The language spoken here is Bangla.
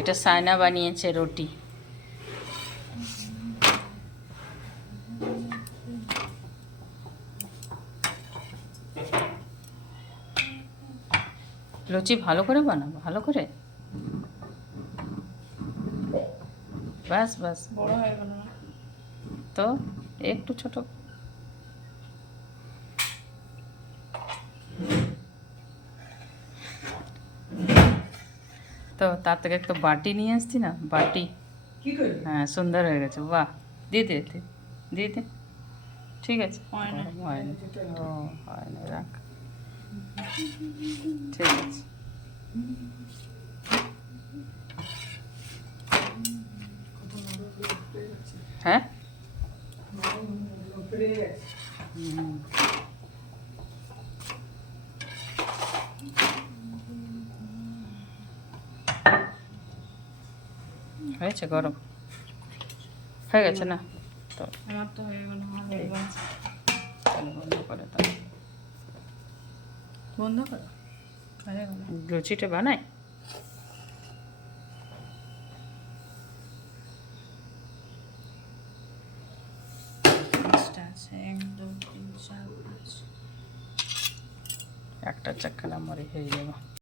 এটা সায়না বানিয়েছে রুটি। লুচি ভালো করে বানাবো, ভালো করে। বাস বাস, বড় হয়ে গেল না তো একটু ছোট। তো তার থেকে একটা বাটি নিয়ে আসছি না, বাটি। হ্যাঁ, সুন্দর হয়ে গেছে, বাহ। দিয়ে দে, দিয়ে দে। ঠিক আছে, হয় না। হয়নি। ও হয় না, রাখ। ঠিক আছে। হ্যাঁ, হয়েছে, গরম হয়ে গেছে না তো? আমার তো হয়ে গেল, আমার তাহলে বন্ধ করে দাও। বন্ধ করো, হয়ে গেল। লুচিটা বানাই। পাঁচটা আছে, 1 2 3 4 5। একটা চাক্কা নাম্বারে হয়ে যাবে।